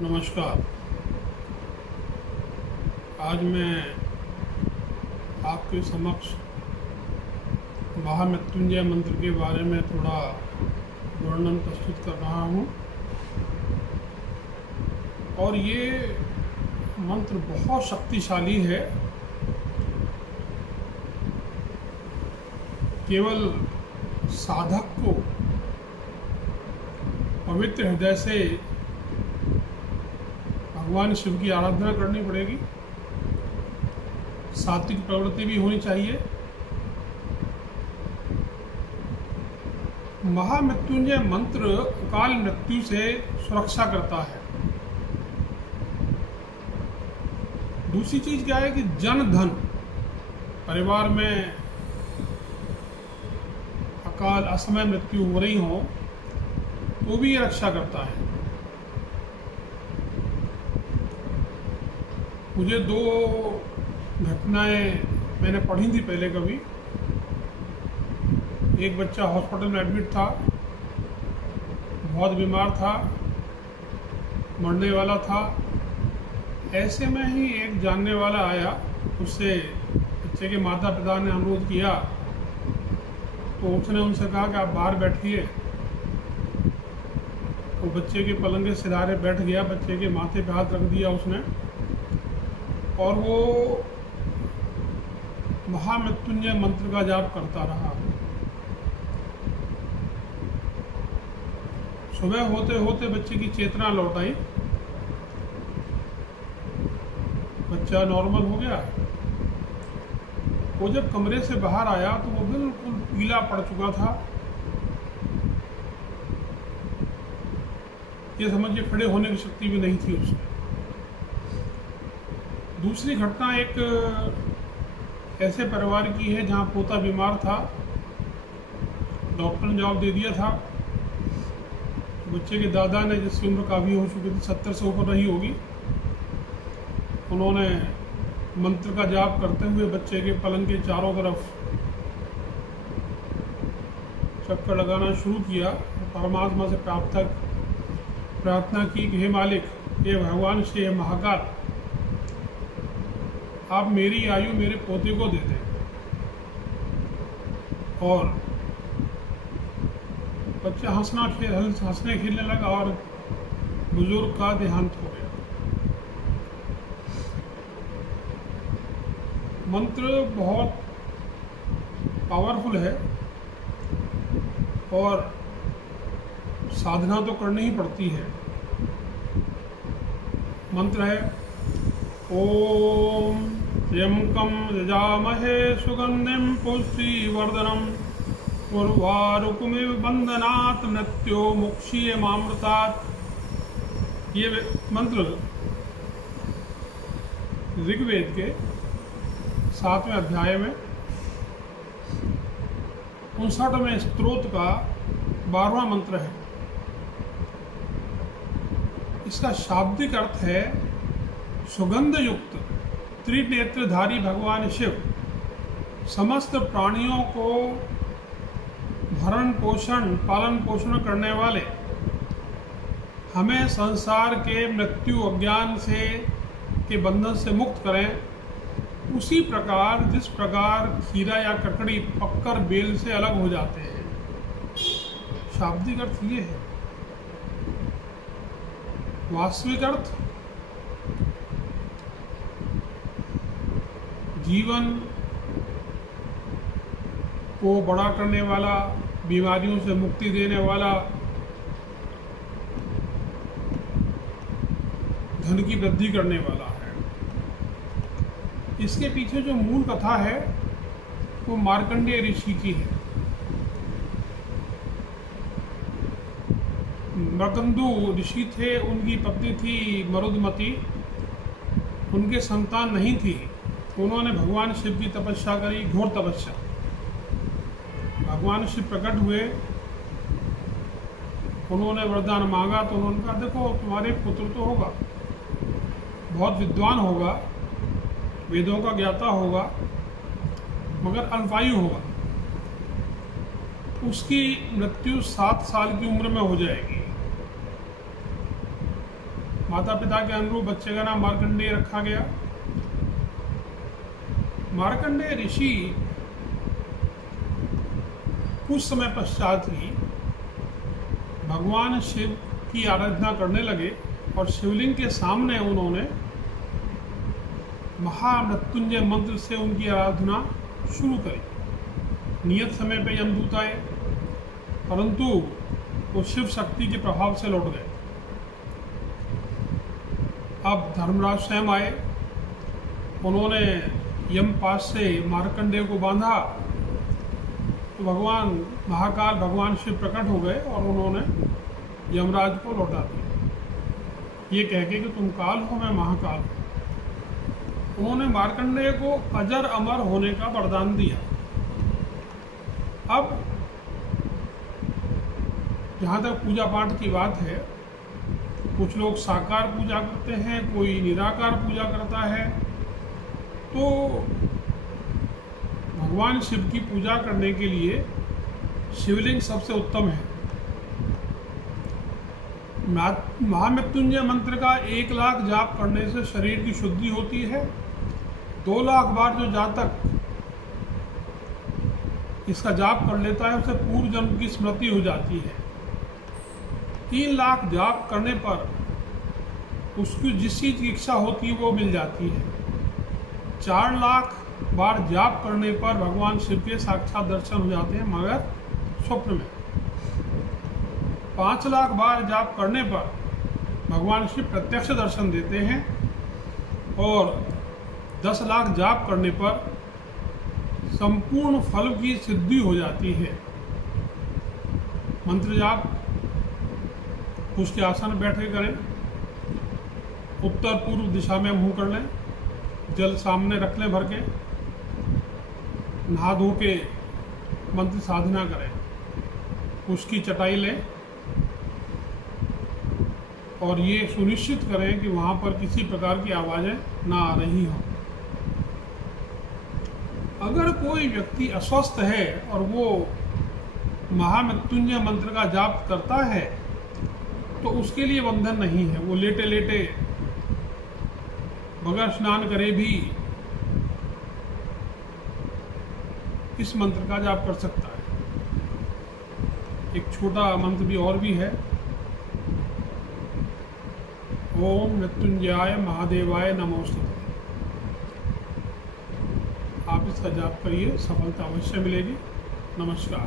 नमस्कार। आज मैं आपके समक्ष महामृत्युंजय मंत्र के बारे में थोड़ा वर्णन प्रस्तुत कर रहा हूँ। और ये मंत्र बहुत शक्तिशाली है। केवल साधक को पवित्र हृदय से भगवान शिव की आराधना करनी पड़ेगी। सात्विक प्रवृत्ति भी होनी चाहिए। महामृत्युंजय मंत्र अकाल मृत्यु से सुरक्षा करता है। दूसरी चीज क्या है कि जन धन, परिवार में अकाल असमय मृत्यु हो रही हो तो भी ये रक्षा करता है। मुझे दो घटनाएं मैंने पढ़ी थी पहले कभी। एक बच्चा हॉस्पिटल में एडमिट था, बहुत बीमार था, मरने वाला था। ऐसे में ही एक जानने वाला आया, उससे बच्चे के माता पिता ने अनुरोध किया तो उसने उनसे कहा कि आप बाहर बैठिए। वो बच्चे के पलंग के सिरारे बैठ गया, बच्चे के माथे पे हाथ रख दिया उसने और वो महामृत्युंजय मंत्र का जाप करता रहा। सुबह होते होते बच्चे की चेतना लौट आई, बच्चा नॉर्मल हो गया। वो जब कमरे से बाहर आया तो वो बिल्कुल पीला पड़ चुका था। ये समझिए खड़े होने की शक्ति भी नहीं थी उसमें। दूसरी घटना एक ऐसे परिवार की है जहाँ पोता बीमार था। डॉक्टर ने जवाब दे दिया था। बच्चे के दादा ने, जिसकी उम्र काफ़ी हो चुकी थी, 70 से ऊपर रही होगी, उन्होंने मंत्र का जाप करते हुए बच्चे के पलंग के चारों तरफ चक्कर लगाना शुरू किया। परमात्मा से प्रार्थना की कि हे मालिक, हे भगवान श्री, हे महाकाल, आप मेरी आयु मेरे पोते को दे दें। और बच्चा हंसने खेलने लगा और बुजुर्ग का देहांत हो गया। मंत्र बहुत पावरफुल है और साधना तो करनी ही पड़ती है। मंत्र है ओम त्र्यंबकं यजामहे सुगंधिं पुष्टिवर्धनम् उर्वारुकमिव बंधनात् मृत्यो मुक्षीयमामृतात्। ये मंत्र ऋग्वेद के 7वें अध्याय में 59वें स्तोत्र का 12वां मंत्र है। इसका शाब्दिक अर्थ है सुगंध युक्त त्रिनेत्रधारी भगवान शिव समस्त प्राणियों को भरण पोषण पालन पोषण करने वाले, हमें संसार के मृत्यु अज्ञान से के बंधन से मुक्त करें। उसी प्रकार जिस प्रकार खीरा या ककड़ी पककर बेल से अलग हो जाते हैं। शाब्दिक अर्थ ये है। वास्तविक अर्थ जीवन को बड़ा करने वाला, बीमारियों से मुक्ति देने वाला, धन की वृद्धि करने वाला है। इसके पीछे जो मूल कथा है वो मार्कंडेय ऋषि की है। मृकंदु ऋषि थे, उनकी पत्नी थी मरुदमती, उनके संतान नहीं थी। उन्होंने भगवान शिव की तपस्या करी, घोर तपस्या। भगवान शिव प्रकट हुए, उन्होंने वरदान मांगा तो उन्होंने कहा देखो तुम्हारे पुत्र तो होगा, बहुत विद्वान होगा, वेदों का ज्ञाता होगा, मगर अल्पायु होगा। उसकी मृत्यु 7 साल की उम्र में हो जाएगी। माता पिता के अनुरूप बच्चे का नाम मार्कंडेय रखा गया। मार्कंडेय ऋषि कुछ समय पश्चात ही भगवान शिव की आराधना करने लगे और शिवलिंग के सामने उन्होंने महामृत्युंजय मंत्र से उनकी आराधना शुरू करी। नियत समय पे यमदूत आए, परंतु वो शिव शक्ति के प्रभाव से लौट गए। अब धर्मराज स्वयं आए, उन्होंने यमपाश से मार्कंडेय को बांधा तो भगवान महाकाल भगवान शिव प्रकट हो गए और उन्होंने यमराज को लौटा दिया, ये कह के कि तुम काल हो मैं महाकाल हूँ। उन्होंने मार्कंडेय को अजर अमर होने का वरदान दिया। अब जहाँ तक पूजा पाठ की बात है, कुछ लोग साकार पूजा करते हैं, कोई निराकार पूजा करता है। तो भगवान शिव की पूजा करने के लिए शिवलिंग सबसे उत्तम है। महामृत्युंजय मंत्र का 1 लाख जाप करने से शरीर की शुद्धि होती है। 2 लाख बार जो जातक इसका जाप कर लेता है उसे पूर्व जन्म की स्मृति हो जाती है। 3 लाख जाप करने पर उसकी जिस चीज की इच्छा होती है वो मिल जाती है। 4 लाख बार जाप करने पर भगवान शिव के साक्षात दर्शन हो जाते हैं, मगर स्वप्न में। 5 लाख बार जाप करने पर भगवान शिव प्रत्यक्ष दर्शन देते हैं और 10 लाख जाप करने पर संपूर्ण फल की सिद्धि हो जाती है। मंत्र जाप उसके आसन में बैठ के करें, उत्तर पूर्व दिशा में मुंह कर लें, जल सामने रख लें भर के, नहा धो के मंत्र साधना करें, उसकी चटाई लें और ये सुनिश्चित करें कि वहाँ पर किसी प्रकार की आवाज़ें ना आ रही हों। अगर कोई व्यक्ति अस्वस्थ है और वो महामृत्युंजय मंत्र का जाप करता है तो उसके लिए बंधन नहीं है, वो लेटे लेटे बगैर स्नान करे भी इस मंत्र का जाप कर सकता है। एक छोटा मंत्र भी और भी है, ओम मृत्युंजयाय महादेवाय नमोस्तुते। आप इसका जाप करिए, सफलता अवश्य मिलेगी। नमस्कार।